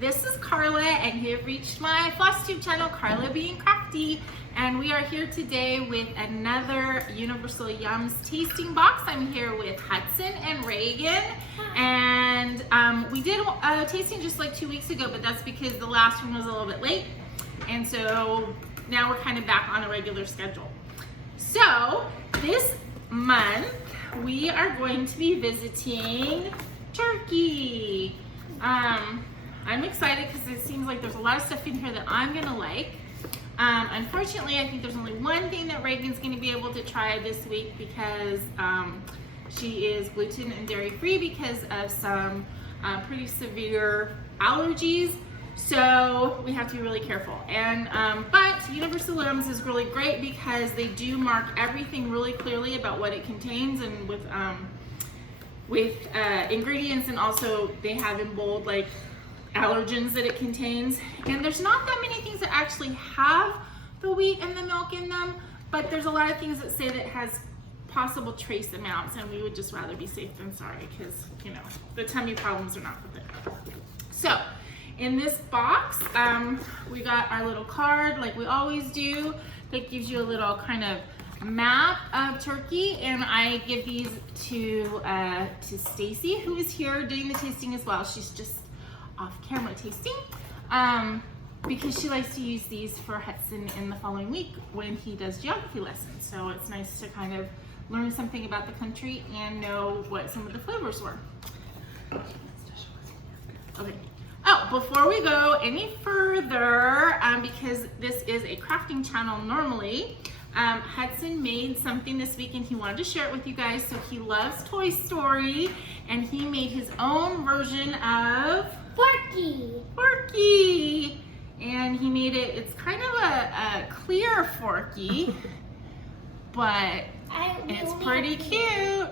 This is Carla, and you have reached my FlossTube channel, Carla being Crafty, and we are here today with another Universal Yums tasting box. I'm here with Hudson and Reagan, and we did a tasting just like 2 weeks ago, but that's because the last one was a little bit late, and so now we're kind of back on a regular schedule. So this month we are going to be visiting Turkey. I'm excited because it seems like there's a lot of stuff in here that I'm gonna like. Unfortunately, I think there's only one thing that Reagan's gonna be able to try this week because she is gluten and dairy free because of some pretty severe allergies. So we have to be really careful. And but Universal Yums is really great because they do mark everything really clearly about what it contains and with ingredients, and also they have in bold like allergens that it contains. And there's not that many things that actually have the wheat and the milk in them, but there's a lot of things that say that it has possible trace amounts, and we would just rather be safe than sorry because, you know, the tummy problems are not with it. So in this box, we got our little card like we always do that gives you a little kind of map of Turkey, and I give these to Stacy, who is here doing the tasting as well. She's just off camera tasting because she likes to use these for Hudson in the following week when he does geography lessons. So it's nice to kind of learn something about the country and know what some of the flavors were. Okay. Oh, before we go any further, because this is a crafting channel normally, Hudson made something this week and he wanted to share it with you guys. So he loves Toy Story and he made his own version of Forky. And he made it, it's kind of a clear Forky, but it's pretty cute.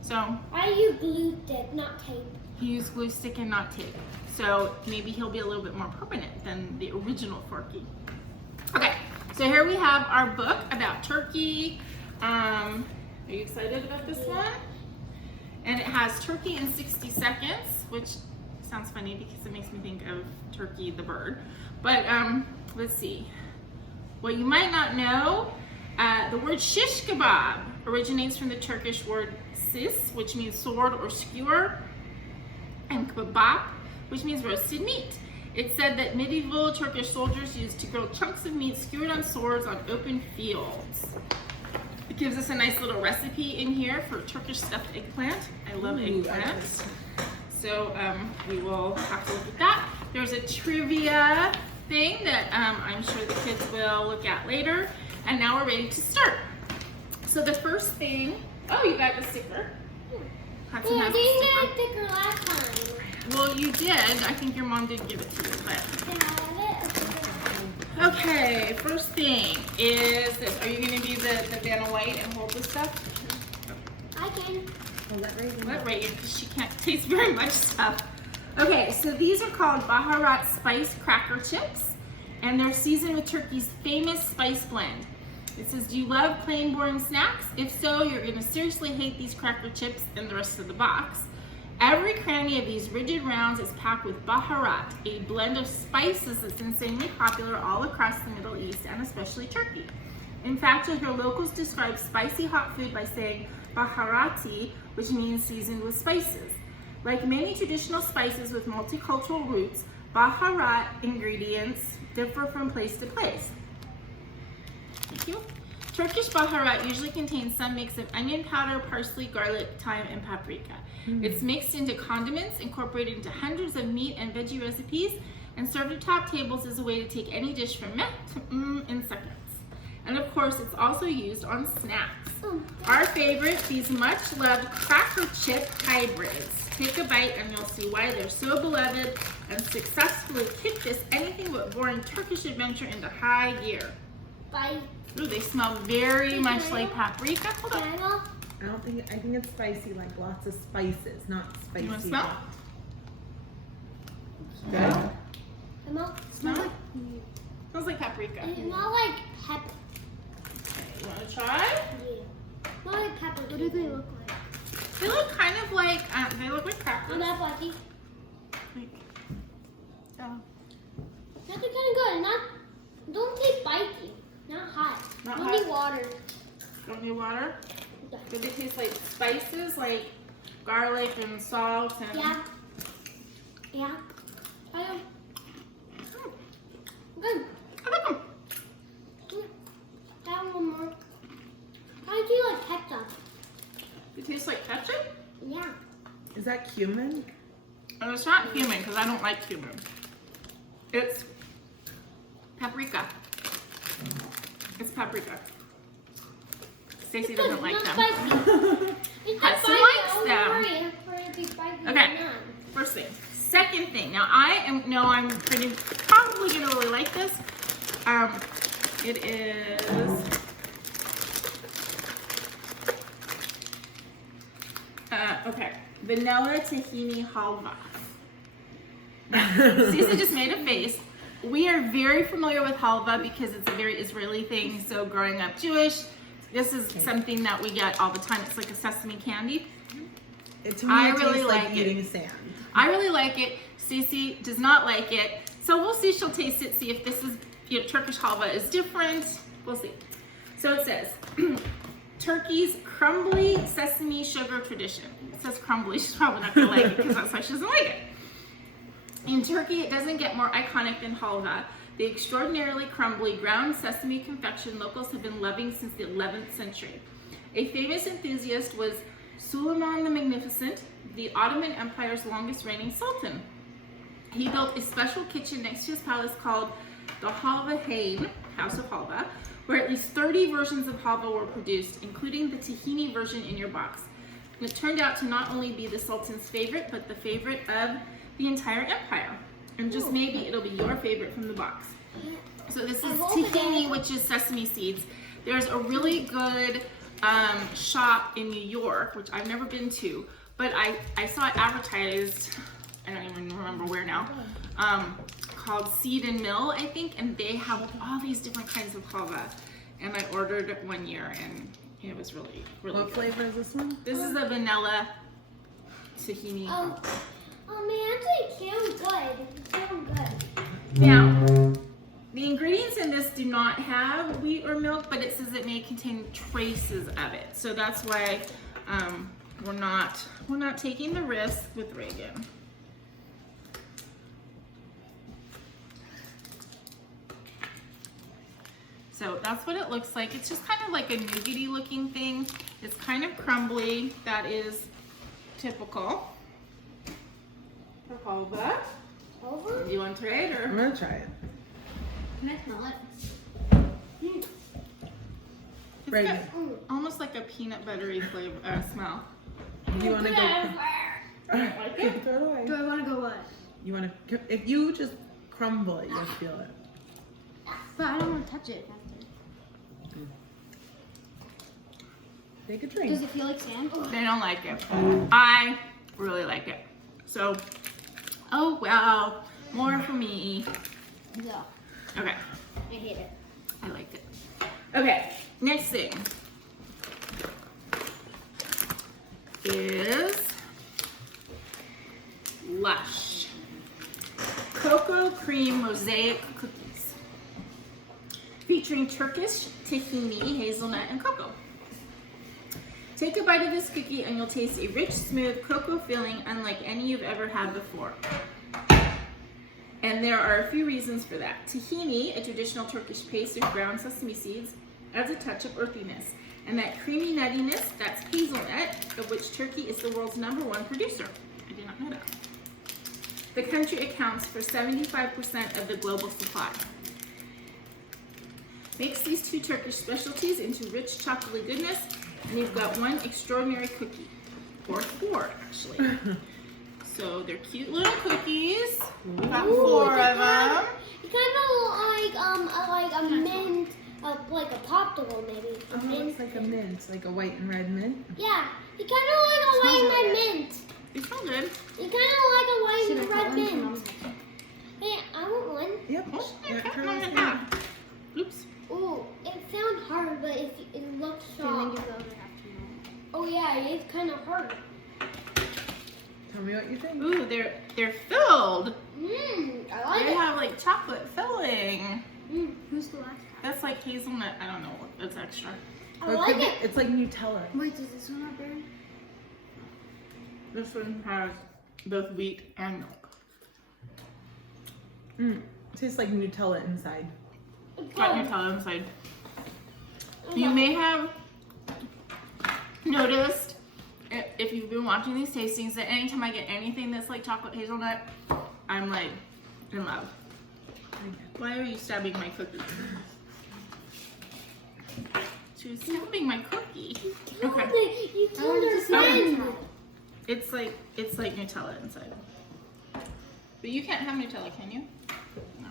So I use glue stick, not tape. He used glue stick and not tape. So maybe he'll be a little bit more permanent than the original Forky. Okay, so here we have our book about Turkey. Are you excited about this one? And it has Turkey in 60 seconds, which sounds funny because it makes me think of Turkey the bird. But let's see. What you might not know, the word shish kebab originates from the Turkish word sis, which means sword or skewer, and kebab, which means roasted meat. It's said that medieval Turkish soldiers used to grill chunks of meat skewered on swords on open fields. It gives us a nice little recipe in here for Turkish stuffed eggplant. I love eggplant. So we will have to look at that. There's a trivia thing that I'm sure the kids will look at later. And now we're ready to start. So the first thing, oh, you got the sticker. Hudson has a sticker. Last time. Well, you did. I think your mom did give it to you, but. Okay, first thing is this. Are you going to be the Vanna White and hold this stuff? I can. Let Reagan, because she can't taste very much stuff. Okay, so these are called Baharat spiced cracker chips, and they're seasoned with Turkey's famous spice blend. It says, do you love plain boring snacks? If so, you're going to seriously hate these cracker chips and the rest of the box. Every cranny of these rigid rounds is packed with Baharat, a blend of spices that's insanely popular all across the Middle East and especially Turkey. In fact, you'll hear locals describe spicy hot food by saying Baharati, which means seasoned with spices. Like many traditional spices with multicultural roots, Baharat ingredients differ from place to place. Thank you. Turkish Baharat usually contains some mix of onion powder, parsley, garlic, thyme, and paprika. It's mixed into condiments, incorporated into hundreds of meat and veggie recipes, and served at top tables as a way to take any dish from meh to in seconds. And of course, it's also used on snacks. Our favorite, these much-loved cracker chip hybrids. Take a bite and you'll see why they're so beloved and successfully kick this anything but boring Turkish adventure into high gear. Bye. Ooh, they smell very much like paprika. Hold on. I think it's spicy, like lots of spices, not spicy. You want to smell? Good. Smell it? Smells like paprika. It smells like pepper. Okay, you want to try? Yeah. Smells like pepper. What do they look like? They look kind of like, they look like crackers. I'm not fluffy. Yeah. That's kind of good. Don't taste spicy. Not hot. Not Don't hot. need water. Don't need water? Yeah. Do they taste like spices, like garlic and salt and... Yeah. Yeah. Good. I like them. Have one more. I do like ketchup. They taste like ketchup? Yeah. Is that cumin? And it's not cumin because I don't like cumin. It's paprika. It's paprika. Stacey doesn't like them. Hudson likes them. Okay. First thing. Second thing. Now I'm probably gonna really like this. It is okay. Vanilla tahini halwa. Stacey just made a face. We are very familiar with halwa because it's a very Israeli thing. So growing up Jewish, this is something that we get all the time. It's like a sesame candy. I really like eating sand. I really like it. Stacey does not like it. So we'll see. She'll taste it, see if this is, Turkish halwa is different. We'll see. So it says, Turkey's crumbly sesame sugar tradition. It says crumbly. She's probably not going to like it because that's why she doesn't like it. In Turkey, it doesn't get more iconic than halwa. The extraordinarily crumbly ground sesame confection locals have been loving since the 11th century. A famous enthusiast was Suleiman the Magnificent, the Ottoman Empire's longest reigning sultan. He built a special kitchen next to his palace called the Halva Hain, House of Halva, where at least 30 versions of halva were produced, including the tahini version in your box. And it turned out to not only be the sultan's favorite, but the favorite of the entire empire. And just maybe it'll be your favorite from the box. So this is tahini, which is sesame seeds. There's a really good shop in New York, which I've never been to, but I saw it advertised, I don't even remember where now, called Seed and Mill, I think, and they have all these different kinds of halva. And I ordered it one year, and it was really, really What good. flavor is this one? This is the vanilla tahini. Oh man, actually, it sounds good. It sounds good. Now, the ingredients in this do not have wheat or milk, but it says it may contain traces of it. So that's why we're not taking the risk with Reagan. So that's what it looks like. It's just kind of like a nougaty looking thing. It's kind of crumbly. That is typical for halva. Over? Do you want to try it or? I'm gonna try it. Can I smell it? It's Reagan, got almost like a peanut buttery flavor smell. do you want to go? Like it? Throw it away. Do I want to go what? You want to? If you just crumble it, you'll feel it. But I don't want to touch it after. Take a drink. Does it feel like sand? They don't like it. I really like it. So, oh wow, more for me. Yeah. Okay, I hate it. I liked it. Okay, next thing is Lush Cocoa Cream Mosaic Cookies, featuring Turkish tahini, hazelnut, and cocoa. Take a bite of this cookie and you'll taste a rich, smooth cocoa filling unlike any you've ever had before. And there are a few reasons for that. Tahini, a traditional Turkish paste with ground sesame seeds, adds a touch of earthiness. And that creamy nuttiness, that's hazelnut, of which Turkey is the world's #1 producer. I did not know that. The country accounts for 75% of the global supply. Mix these two Turkish specialties into rich chocolatey goodness, and you've got one extraordinary cookie, or 4 actually. So they're cute little cookies. We've got 4 of them. It kind of like a mint, like a popsicle maybe. A Oh, it mint. looks like a mint, like a white and red mint. Yeah, it kind of like a white and red mint. They smell good. It kind of like a white and red mint. Hey, I want one. Yep. Oh, I Yeah, cut turn mine this in way. half. Oops. Ooh, it sounds hard, but it looks soft. Oh yeah, it's kind of hard. Tell me what you think. Ooh, they're filled. Mmm, I chocolate filling. Who's the last guy? That's like hazelnut. I don't know. That's extra. I like it. It's like Nutella. Wait, does this one have berry? This one has both wheat and milk. Tastes like Nutella inside. Got Nutella inside. You may have noticed, if you've been watching these tastings, that anytime I get anything that's like chocolate hazelnut, I'm like in love. Why are you stabbing my cookie? She was stabbing my cookie. Okay. You killed her friend. It's like Nutella inside. But you can't have Nutella, can you? No.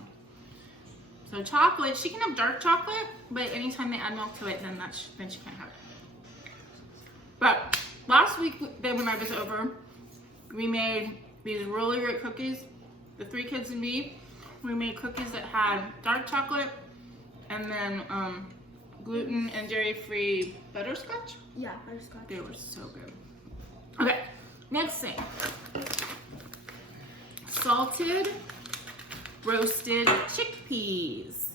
So chocolate, she can have dark chocolate, but anytime they add milk to it, then she can't have it. But last week, then when I was over, we made these really great cookies. The 3 kids and me, we made cookies that had dark chocolate and then gluten and dairy-free butterscotch. Yeah, butterscotch. They were so good. Okay, next thing. Salted roasted chickpeas.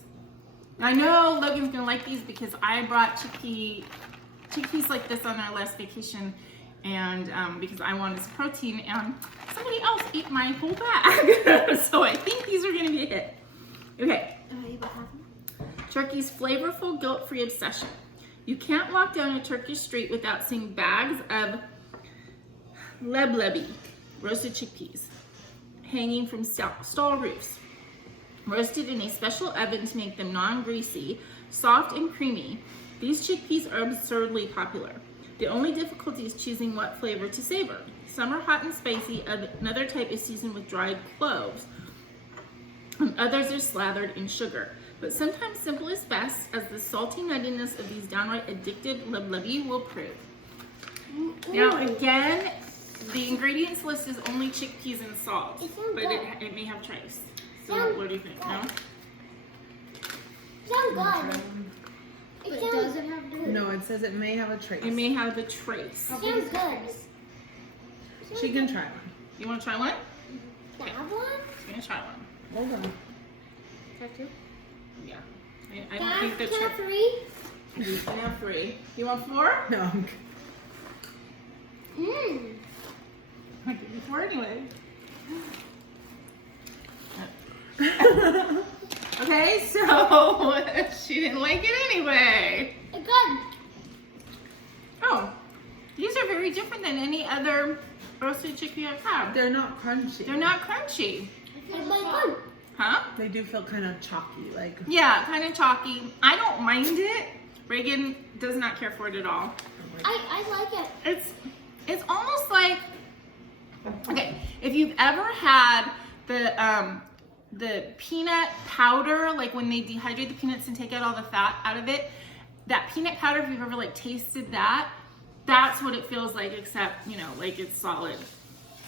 I know Logan's gonna like these because I brought chickpeas like this on our last vacation, and because I wanted some protein, and somebody else ate my whole bag. So I think these are gonna be a hit. Okay. Turkey's flavorful, guilt-free obsession. You can't walk down a Turkish street without seeing bags of leblebi, roasted chickpeas, hanging from stall roofs. Roasted in a special oven to make them non-greasy, soft and creamy, these chickpeas are absurdly popular. The only difficulty is choosing what flavor to savor. Some are hot and spicy, another type is seasoned with dried cloves, and others are slathered in sugar. But sometimes simple is best, as the salty nuttiness of these downright addictive leblebi will prove. Now again, the ingredients list is only chickpeas and salt, but it may have trace. So what do you think? No? Sounds good. It doesn't have to. No, it says it may have a trace. It may have a trace. Sounds good. She can try one. You want to try one? That one? She's gonna try one. Hold on. That two? Yeah. I don't think that's Can I have 3? You can have 3. You want 4? No, I'm Mmm. I'll give you 4 anyway. Okay, so she didn't like it anyway. It's good. Oh, these are very different than any other roasted chickpea I've had. They're not crunchy. They're not crunchy. It's like good. Huh? They do feel kind of chalky, like. Yeah, kind of chalky. I don't mind it. Reagan does not care for it at all. I like it. It's almost like, okay, if you've ever had the peanut powder, like when they dehydrate the peanuts and take out all the fat out of it, that peanut powder, if you've ever like tasted that, that's what it feels like, except, you know, like it's solid.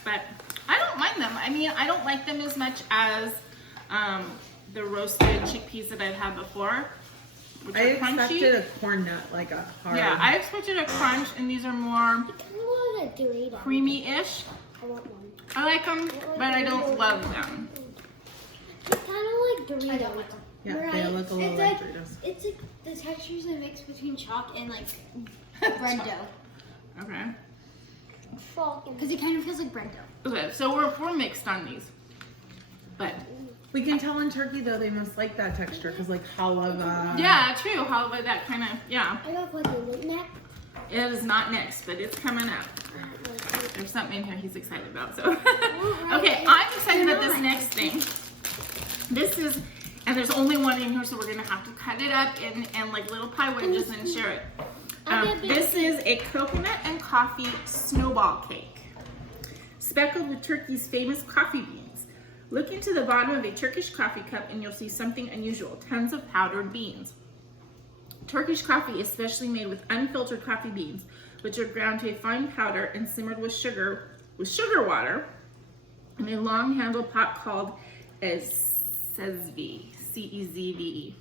But I don't mind them. I mean, I don't like them as much as the roasted chickpeas that I've had before, which I are crunchy. expected a corn nut, like a hard. Yeah, I expected a crunch, and these are more I want a Dorito. creamy-ish. I want one. I like them, but I don't love them. It's kind of like Doritos. Yeah, Right. they look a little It's like like- Doritos. It's like the texture's a mix between chalk and like bread dough. Okay. Because it kind of feels like bread dough. Okay, so we're mixed on these. But, We can tell in Turkey though they must like that texture because like halava. yeah, true. How about that kind of, yeah. I got like a lip neck. It is not next, but it's coming up. There's something in here he's excited about, so. Okay, I'm excited about this next thing. This is, and there's only one in here, so we're gonna have to cut it up in like little pie wedges and share it. This is a coconut and coffee snowball cake, speckled with Turkey's famous coffee beans. Look into the bottom of a Turkish coffee cup and you'll see something unusual, tons of powdered beans. Turkish coffee is specially made with unfiltered coffee beans, which are ground to a fine powder and simmered with sugar water in a long handled pot called a Cezve, C-E-Z-V-E.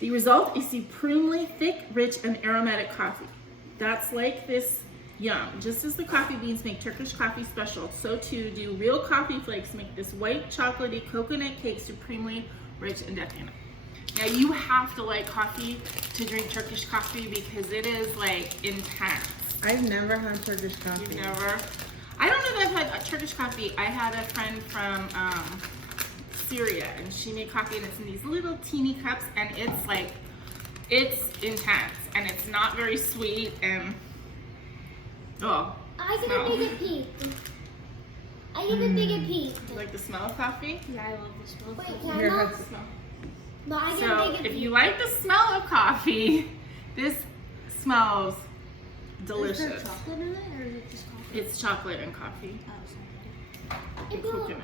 The result is supremely thick, rich, and aromatic coffee. That's like this Yum. Just as the coffee beans make Turkish coffee special, so too do real coffee flakes make this white chocolatey coconut cake supremely rich and decadent. Now you have to like coffee to drink Turkish coffee because it is like intense. I've never had Turkish coffee. You've never? I don't know that I've had Turkish coffee. I had a friend from Syria and she made coffee and it's in these little teeny cups and it's like, it's intense and it's not very sweet and oh. I give a big peep. I give a big peep. You like the smell of coffee? Yeah, I love the smell. Wait, Here, can I? have the Smell. No, I give So a big if peep. you like the smell of coffee, this smells Is delicious. there chocolate in it or is it just coffee? It's chocolate and coffee. Oh, And sorry. coconut.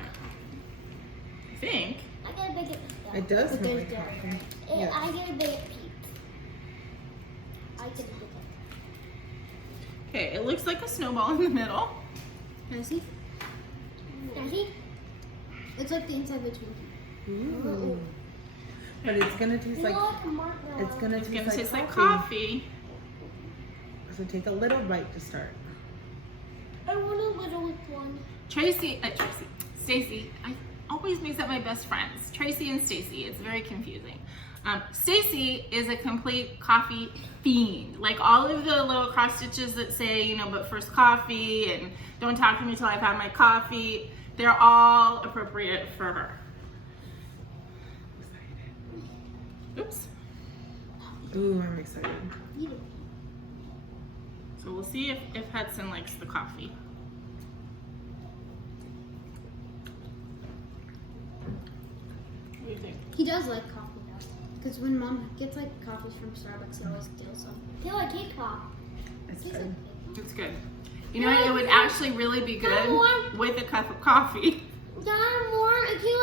I think. I get a big peep. It does But smell there's like dairy. coffee. I get a big peep. I get a big peep. Okay, it looks like a snowball in the middle. Can I see? Can I see? It's like the inside between. Ooh. But it's gonna taste like marshmallow. it's gonna It's taste gonna like taste like coffee. coffee. So take a little bite to start. I want a little one. Stacy, I always mix up my best friends. Tracy and Stacy, it's very confusing. Stacy is a complete coffee fiend. Like all of the little cross stitches that say, you know, but first coffee and don't talk to me till I've had my coffee, they're all appropriate for her. Oops. Ooh, I'm excited. Eat it. So we'll see if Hudson likes the coffee. What do you think? He does like coffee though. Because when mom gets like coffees from Starbucks, he always steals some. I feel like cake pop. It's good. It's good. You know what? It would actually really be good with a cup of coffee. Dad, more. I feel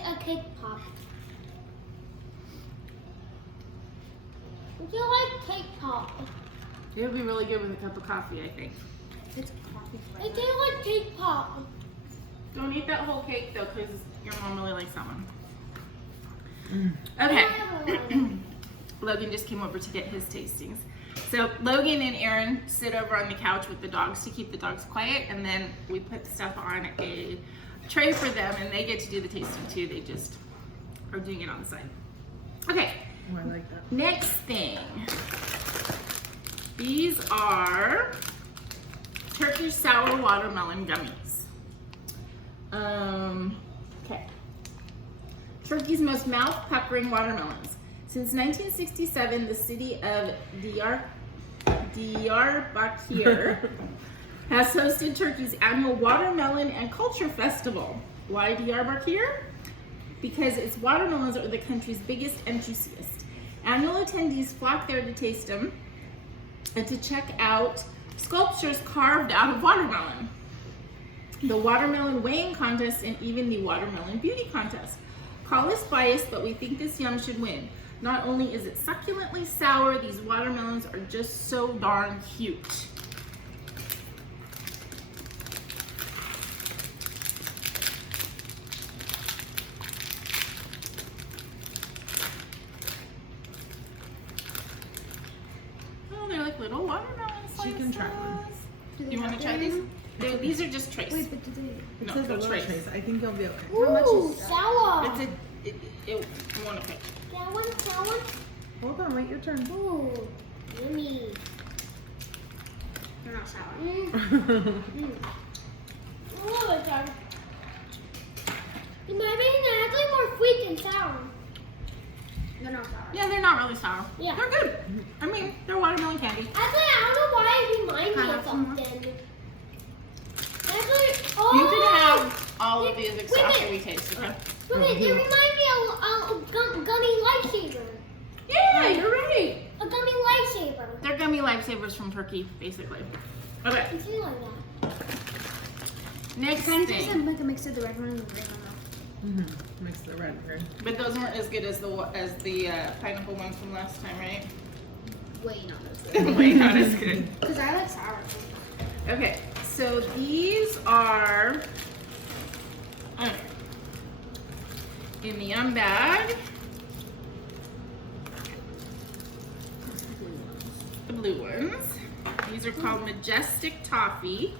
like a cake pop. I feel like cake pop. It would be really good with a cup of coffee, I think. It's coffee I flavor. feel like cake pop. Don't eat that whole cake though, because your mom really likes that one. Mm. Okay. Okay. Logan just came over to get his tastings. So Logan and Aaron sit over on the couch with the dogs to keep the dogs quiet, and then we put stuff on a tray for them, and they get to do the tasting too. They just are doing it on the side. Okay, Oh, I like that. next thing. These are Turkish sour watermelon gummies. Okay. Turkey's most mouth-puckering watermelons. Since 1967, the city of Diyarbakir has hosted Turkey's annual Watermelon and Culture Festival. Why Diyarbakir? Because its watermelons are the country's biggest and juiciest. Annual attendees flock there to taste them and to check out sculptures carved out of watermelon, the watermelon weighing contest, and even the watermelon beauty contest. Call us biased, but we think this yum should win. Not only is it succulently sour, these watermelons are just so darn cute. Oh, they're like little watermelon slices. She can try one. Do they You want have to try that in these? them? These are just trays. Wait, but do they? It No, says a they're little trays. trace. I think you'll be okay. much Ooh, is that? sour. It's you want to pick. That one, sour. Hold on, wait your turn. Ooh, yummy. They're not sour. I love it, sour. In my opinion, it has like more sweet than sour. They're not sour. Yeah, they're not really sour. Yeah. They're good. I mean, they're watermelon candy. Actually, I don't know why it reminds me of Have some more? something. Actually, oh. You can have all of these Wait, except wait. after we taste, okay? Wait, it reminds me of gummy lightsaber. Yeah, you're right. A gummy lightsaber. They're gummy lifesavers from Turkey, basically. Okay, It's really like that. next Kind of tastes thing. like a mix of the red one and the green one Mm-hmm. Mix the red and green. But those weren't as good as the pineapple ones from last time, right? though. Way not as good. Way not as good. Because I like sour. Okay, so these are in the yum bag. The blue ones. These These are called Majestic Toffee.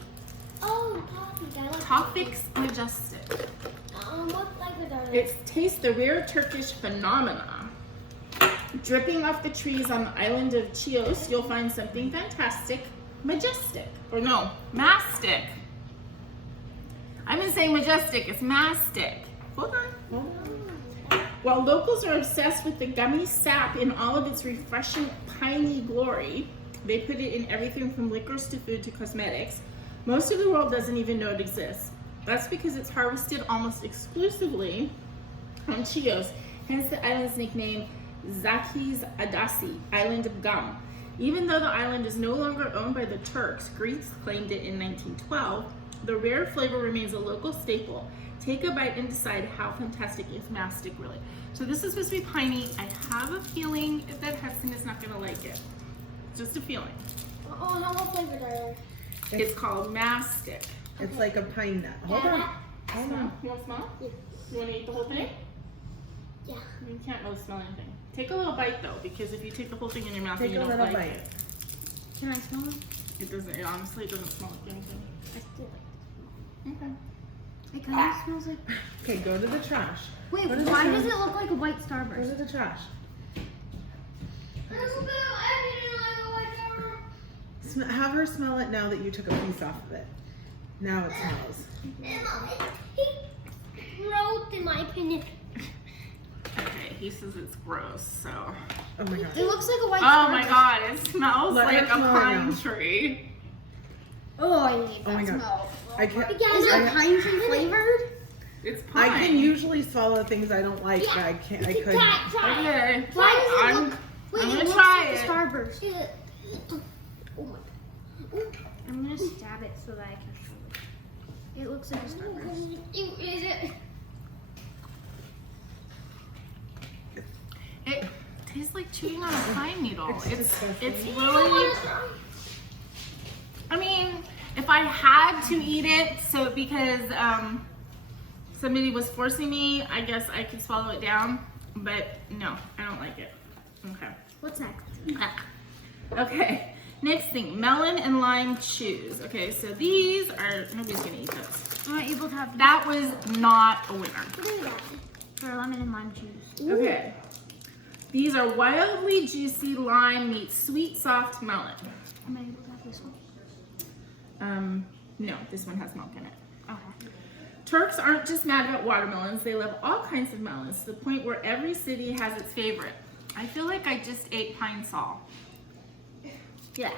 Oh, toffee. I like Toffix Majestic. What flavors are they? It tastes the rare Turkish phenomena. Dripping off the trees on the island of Chios, you'll find something fantastic, majestic. Or no, mastic. I've been saying majestic, it's mastic. Hold on. While locals are obsessed with the gummy sap in all of its refreshing piney glory, they put it in everything from liquors to food to cosmetics. Most of the world doesn't even know it exists. That's because it's harvested almost exclusively on Chios, hence the island's nickname Zaki's Adasi, Island of Gum. Even though the island is no longer owned by the Turks, Greeks claimed it in 1912, the rare flavor remains a local staple. Take a bite and decide how fantastic is mastic really. So this is supposed to be piney. I have a feeling that Hudson is not gonna like it. Just a feeling. Oh, what flavors are there? It's called mastic. It's like a pine nut. Hold on. Hold on. You wanna smell? You wanna eat the whole thing? Yeah. You can't really smell anything. Take a little bite though, because if you take the whole thing in your mouth Take and you a don't little like bite. it, Can I smell it? it doesn't. It honestly doesn't smell like anything. I still like Okay. It kind of smells like. Okay, go to the trash. Wait, Go to the why trash. does it look like a white Go Starburst? to the trash. Have her smell it now that you took a piece off of it. Now it smells. Gross in my opinion. Okay, he says it's gross, so. Oh my god. It looks like a white Oh Starburst. my god, it smells Let her like a smell it pine now. tree. Oh, I hate that Oh my God. smell. I can't. Yeah, Is it I- pine tree flavored? It's I pine. can usually swallow things I don't like, but I can't. I couldn't. Try. Okay. Why does it I'm, look? I'm it gonna looks try like it. a Starburst. Is it? Oh my. I'm gonna stab it so that I can show it. It looks like a Starburst. Is it? It tastes like chewing on a pine needle. It's It's disgusting. really. I mean, if I had to eat it, so because somebody was forcing me, I guess I could swallow it down. But no, I don't like it. Okay. What's next? Okay. Next thing, melon and lime chews. Okay, so these are nobody's gonna eat those. Am I able to have That was not a winner. What is that? for lemon and lime juice? Okay. These are wildly juicy lime meets sweet soft melon. Am I able to have this one? No, this one has milk in it. Okay. Turks aren't just mad about watermelons, they love all kinds of melons to the point where every city has its favorite. I feel like I just ate pine sol. Yeah.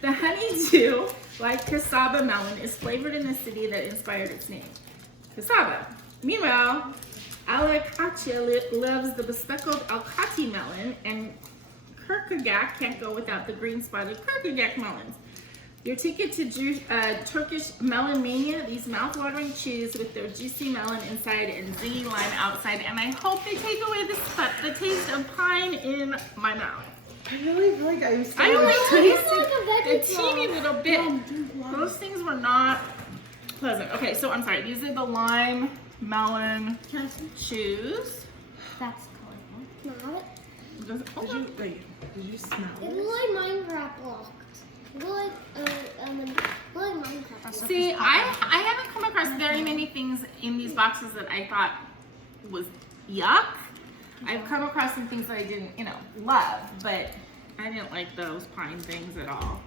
The honeydew, like cassava melon, is flavored in the city that inspired its name, cassava. Meanwhile, Alakacha loves the bespeckled Alkati melon, and Kirkagak can't go without the green spotted Kirkagak melons. Your ticket to Turkish melon mania, these mouth-watering chews with their juicy melon inside and zingy lime outside, and I hope they take away the taste of pine in my mouth. I really feel like I'm still I only It's tasted like a a veggie teeny flour. little bit. Those things were not pleasant. Okay, so I'm sorry. These are the lime melon Can I see? chews. That's colorful. Not. Does it, hold Did on. you wait? Did you smell It it? looks like Minecraft block. It looks like Minecraft. See, I haven't come across very many things in these boxes that I thought was yuck. I've come across some things that I didn't, love, but I didn't like those pine things at all.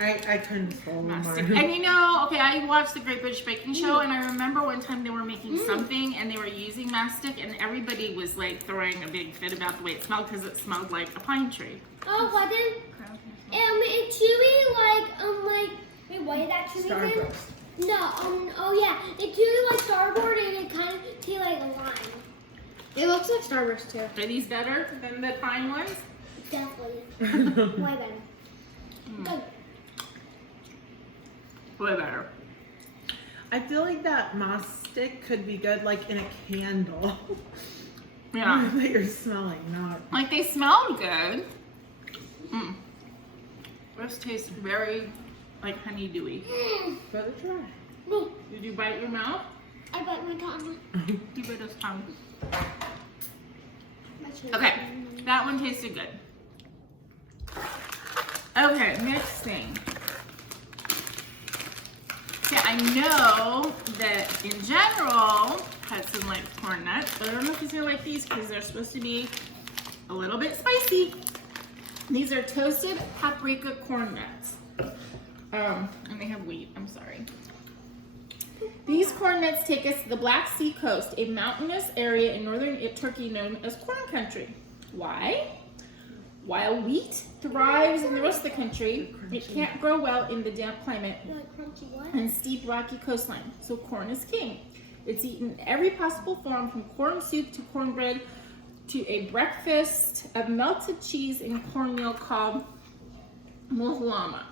I couldn't swallow Mastic. mine. And I watched the Great British Baking Show, and I remember one time they were making something and they were using mastic, and everybody was like throwing a big fit about the way it smelled because it smelled like a pine tree. Oh, but then it's chewy like wait, what is that chewy thing? Starburst. No, oh yeah, it's chewy like Starboard and it kind of tastes like a lime. It looks like Starburst too. Are these better than the pine ones? Definitely. Way better. Good. Way better. I feel like that moss stick could be good, like in a candle. Yeah. That you're smelling, not. Like they smelled good. This tastes very like honeydewy. Go to try. No, Did you bite your mouth? I bite my tongue. You bit his tongue. Okay, that one tasted good. Okay, next thing. Yeah, I know that in general, Hudson likes corn nuts, but I don't know if he's gonna like these because they're supposed to be a little bit spicy. These are toasted paprika corn nuts. And they have wheat, I'm sorry. These corn nuts take us to the Black Sea coast, a mountainous area in northern Turkey known as corn country. Why? While wheat thrives in the rest of the country, it can't grow well in the damp climate and steep rocky coastline, so corn is king. It's eaten in every possible form, from corn soup to cornbread to a breakfast of melted cheese and cornmeal called muhlama.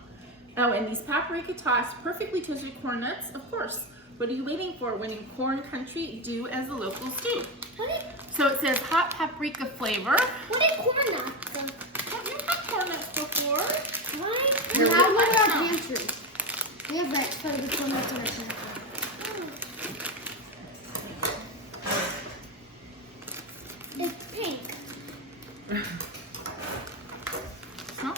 Oh, and these paprika tossed, perfectly toasted corn nuts, of course. What are you waiting for when in corn country? Do as the locals do. So it says hot paprika flavor. What is corn nuts? You've had corn nuts before. What? We have one in our pantry. We have that, so the corn nuts in our pantry. It's pink. Smell?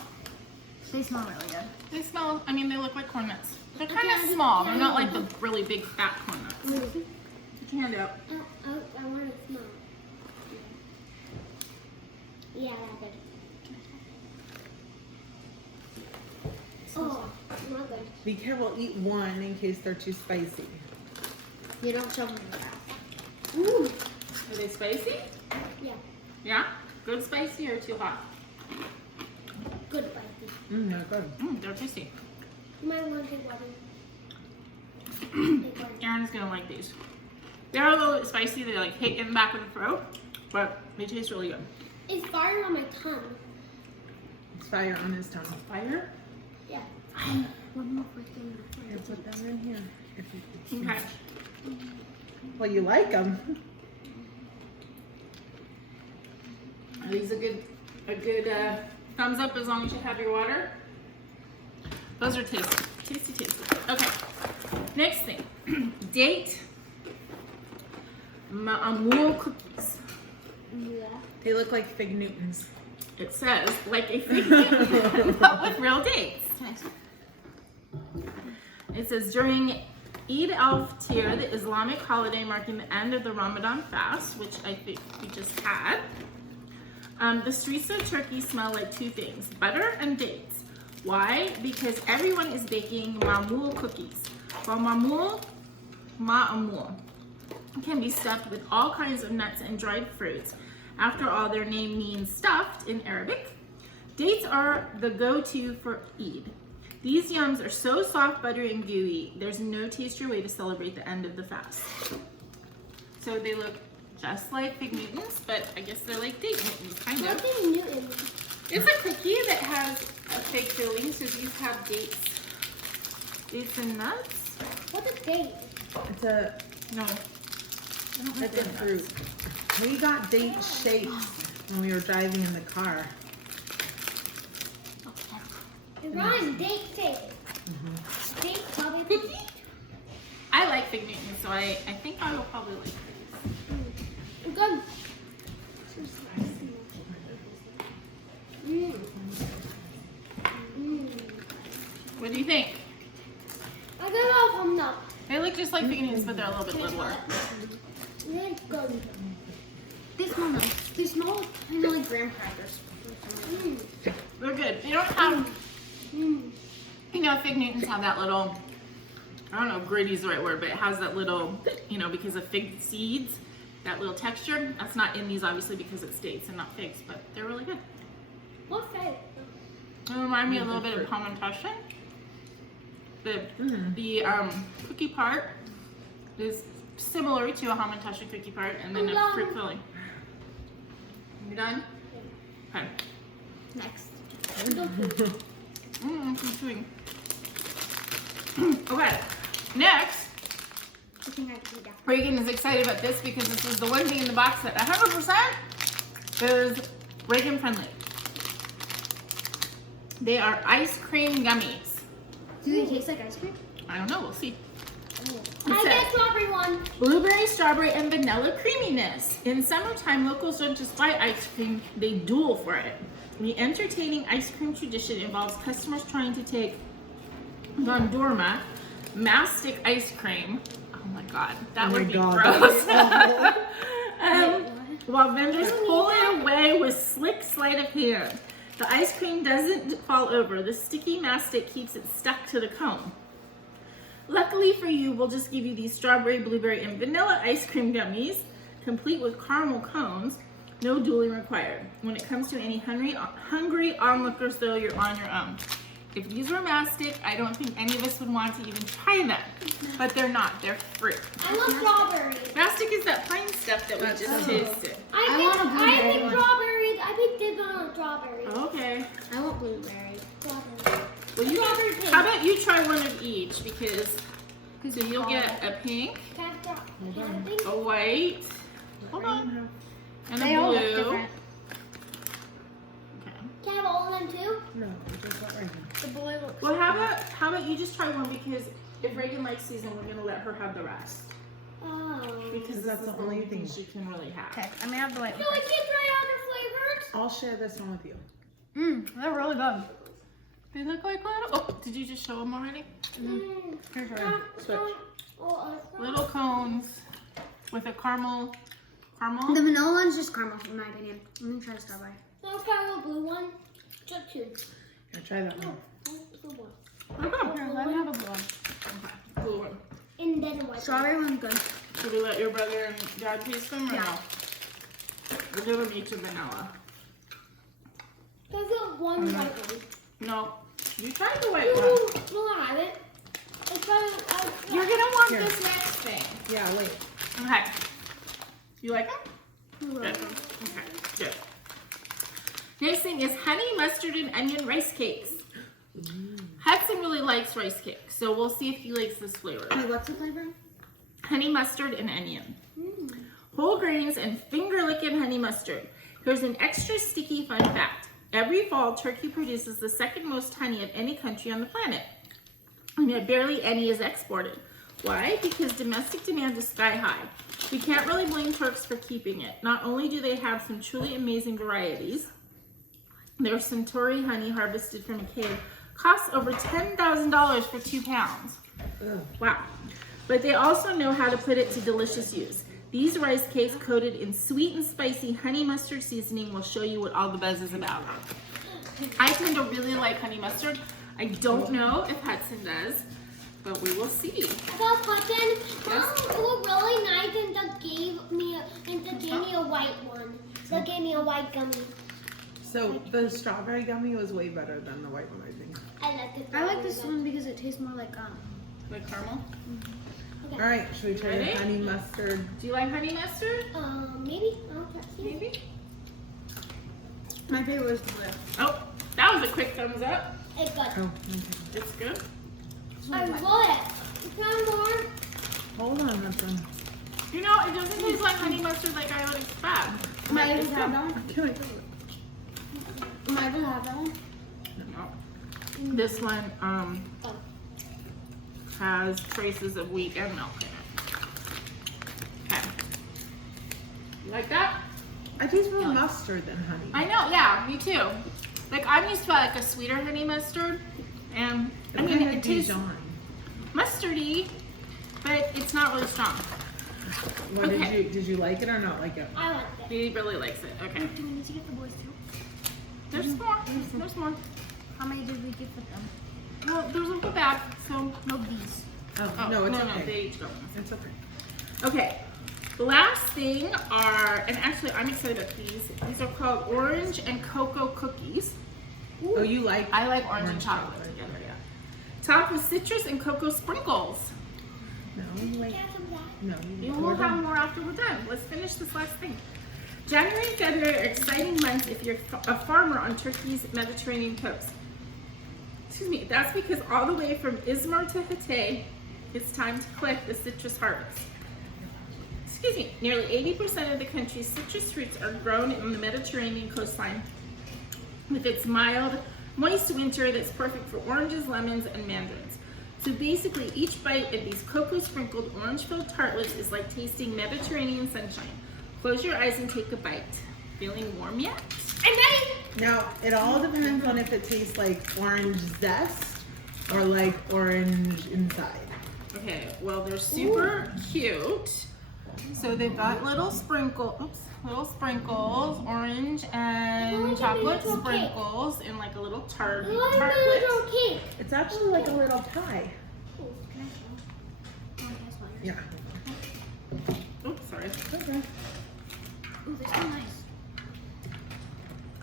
They smell really good. They smell, I mean, they look like corn nuts. They're kind of small. They're not like the really big fat corn nuts. Put your hand out. I want to smell. Yeah, that's good. Oh, not good. Be careful, eat one in case they're too spicy. You don't shove them in the mouth. Ooh. Are they spicy? Yeah, Yeah? Good spicy or too hot? good spicy. They're good. They're tasty. You might want to take one. Take one. Aaron's gonna like these. They're a little bit spicy. They like hit in the back of the throat, but they taste really good. It's fire on my tongue. It's fire on his tongue. Fire? Yeah. One more quick thing. Here, put them in here. If you, Okay. well, you like them. Are these a good thumbs up as long as you have your water? Those are tasty. Tasty, tasty. Okay. Next thing. Date ma'amul cookies. Yeah. They look like Fig Newtons. It says like a fig Newton, but with real dates. It says during Eid al-Fitr, the Islamic holiday marking the end of the Ramadan fast, which I think we just had. The streets of Turkey smell like two things, butter and dates. Why? Because everyone is baking ma'amul cookies. Well, ma'amul can be stuffed with all kinds of nuts and dried fruits. After all, their name means stuffed in Arabic. Dates are the go-to for Eid. These yums are so soft, buttery, and gooey, there's no tastier way to celebrate the end of the fast. So they look just like Fig Newtons, but I guess they're like date Newtons, kind of. Nothing Newton. It's a cookie that has a fig filling, so these have dates and nuts. What's a date? It's a No, it's a fruit. We got date shapes when we were driving in the car. It rhymes. Date cake. Date probably cookie. I like Fig Newtons, so I think I will probably like these. Good. What do you think? I got a thumbs up. They look just like Fig Newtons, but they're a little bit littler. Really good. They smell nice. They smell kind of like graham crackers. They're good. They don't have, you know, Fig Newtons have that little, I don't know if gritty is the right word, but it has that little, you know, because of fig seeds, that little texture. That's not in these, obviously, because it's dates and not figs, but they're really good. What fake? They remind me a little bit of hamantaschen. The cookie part is similar to a hamantaschen cookie part, and then a fruit filling. You done? Okay. Next. Keep chewing. Okay. Next, Reagan is excited about this because this is the one thing in the box that 100% is Reagan friendly. They are ice cream gummies. Do they taste like ice cream? I don't know. We'll see. I get strawberry one. Blueberry, strawberry, and vanilla creaminess. In summertime, locals don't just buy ice cream, they duel for it. The entertaining ice cream tradition involves customers trying to take Gondorma, mastic ice cream. Oh my god, that would be gross. While vendors pull it away with slick sleight of hand. The ice cream doesn't fall over. The sticky mastic keeps it stuck to the cone. Luckily for you, we'll just give you these strawberry, blueberry, and vanilla ice cream gummies, complete with caramel cones. No dueling required. When it comes to any hungry onlookers, though, you're on your own. If these were mastic, I don't think any of us would want to even try them. But they're not. They're fruit. I love strawberries. Mastic is that plain stuff that we just tasted. I picked strawberries. I picked dibs on strawberries. Okay. I want blueberries. Strawberries. Well, how about you try one of each, because so you'll get a pink, Can I have a pink? a white, hold on, and They a all look blue. different. Okay. Can I have all of them too? No, just let Reagan. The blue looks Well, how about you just try one, because if Reagan likes these, then we're gonna let her have the rest, Oh. because That's the only thing. she can really have. Okay, I'm gonna have the white No, one. I can't try other flavors. I'll share this one with you. They're really good. They look like little. Oh, did you just show them already? Switch. Little cones with a caramel. The vanilla one's just caramel, in my opinion. I'm gonna try the strawberry. So I'll try the blue one. Just two. Here, try that one. Blue one. Okay. Here, let me have a blue one. Okay. Blue one. And then a white. Strawberry one's good. Should we let your brother and dad taste them or Yeah. no? We'll give them each a vanilla. There's one white one. No, you tried the white one. No, I haven't. You're gonna want Here. this next thing. Yeah, wait. Okay. You like them? Good. Okay, good. Next thing is honey, mustard, and onion rice cakes. Hudson really likes rice cakes, so we'll see if he likes this flavor. Wait, what's the flavor? Honey mustard and onion. Whole grains and finger-licking honey mustard. Here's an extra sticky fun fact. Every fall, Turkey produces the second most honey of any country on the planet. And yet barely any is exported. Why? Because domestic demand is sky high. We can't really blame Turks for keeping it. Not only do they have some truly amazing varieties, their Centauri honey harvested from a cave costs over $10,000 for 2 pounds. Ugh. Wow. But they also know how to put it to delicious use. These rice cakes coated in sweet and spicy honey mustard seasoning will show you what all the buzz is about. I tend to really like honey mustard. I don't know if Hudson does, but we will see. About Hudson, Mom looked really nice and they gave me a white one. They gave me a white gummy. So the strawberry gummy was way better than the white one, I think. I like it. I like this one because it tastes more like Like caramel? All right, should we try Ready? the honey mustard? Do you like honey mustard? Maybe. I'll try. Maybe. my favorite is the blue. Oh, that was a quick thumbs up. It's good. Oh, okay. It's good. I love it. Try more. Hold on, Hudson. You know, it doesn't taste like honey mustard like I would expect. Am I But able it's to have good. that one? Can Am I able to have that one? No. This one Oh. has traces of wheat and milk in it. Okay. You like that? I taste more mustard than honey. I know, yeah, me too. Like I'm used to like a sweeter honey mustard, and I mean it tastes Dijon. mustardy, but it's not really strong. What Okay. did you like it or not like it? I like it. He really likes it. Okay. Do we need to get the boys too? There's more. There's more. How many did we get for them? Well, there's a little bag, so No, these. Oh, no, it's no, okay. they each go. It's okay. Okay. The last thing are, and actually I'm excited about these. These are called orange and cocoa cookies. Oh, you like? I like orange and chocolate together, yeah. Topped with citrus and cocoa sprinkles. No, you like? Can I have some of that? No, you We'll have more after we're done. Let's finish this last thing. January and February are exciting months if you're a farmer on Turkey's Mediterranean coast. Excuse me, that's because all the way from Izmir to Hatay, it's time to collect the citrus harvest. Excuse me, nearly 80% of the country's citrus fruits are grown in the Mediterranean coastline with its mild, moist winter that's perfect for oranges, lemons, and mandarins. So basically, each bite of these cocoa-sprinkled orange-filled tartlets is like tasting Mediterranean sunshine. Close your eyes and take a bite. Feeling warm yet? I'm ready. Now, it all depends on if it tastes like orange zest or like orange inside. Okay, well they're super cute. So they've got little sprinkles, orange and chocolate sprinkles in like a little tartlet. Little cake. It's actually like a little pie. Yeah. Oops, sorry. Okay. Ooh, they're so nice.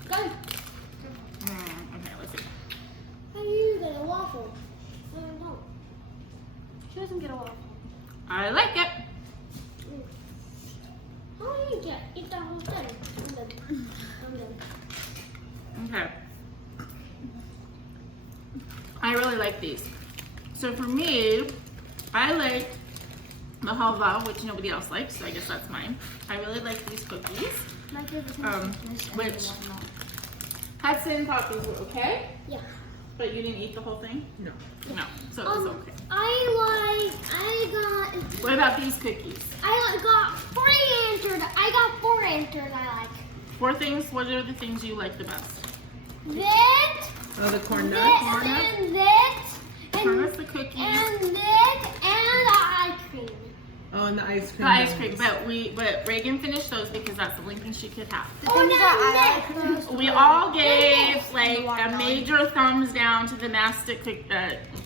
Go. Okay, let's see. How do you get a waffle? I don't know. She doesn't get a waffle. I like it. How do you eat the whole thing? I'm done. Okay. I really like these. So for me, I like the halva, which nobody else likes, so I guess that's mine. I really like these cookies. My favorite thing is this and which- the watermelon. Hudson thought these were okay, Yeah. but you didn't eat the whole thing? No. No, so it was okay. What about these cookies? I got 4 answers. I got 4 answers I like. 4 things, what are the things you like the best? This, Oh, the corn this, nuts? and this, Turn and, us the cookies. and this, and the ice cream. Oh, and the ice cream. The ice donuts. cream, but Reagan finished those because that's the only thing she could have. The things that I like most. We all gave Yes. like a major thumbs down to the mastic cookie.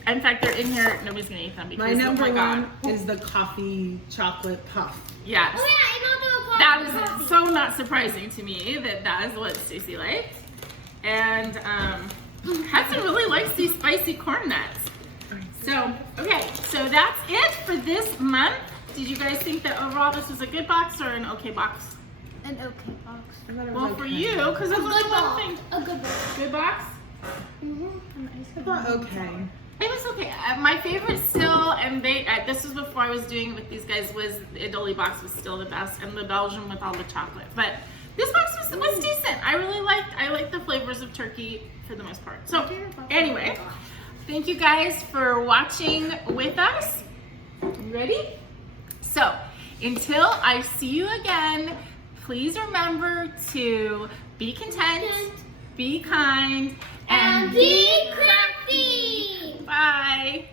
In fact, they're in here. Nobody's gonna eat them because My number oh my God. one is the coffee chocolate puff. Yes, Oh yeah, and I'll do a that coffee. is so not surprising to me that is what Stacey likes. And Hudson really likes these spicy corn nuts. So okay, so that's it for this month. Did you guys think that overall this was a good box or an okay box? An okay box. I thought it was Well, like for kind you, of- because that's only one thing. A good book. Good box? I thought okay. It was okay. My favorite still, and this was before I was doing it with these guys, was the Adoli box was still the best, and the Belgian with all the chocolate. But this box was decent. I liked the flavors of turkey for the most part. So anyway, thank you guys for watching with us. You ready? So until I see you again, please remember to be content, be kind, and And be crafty. bye.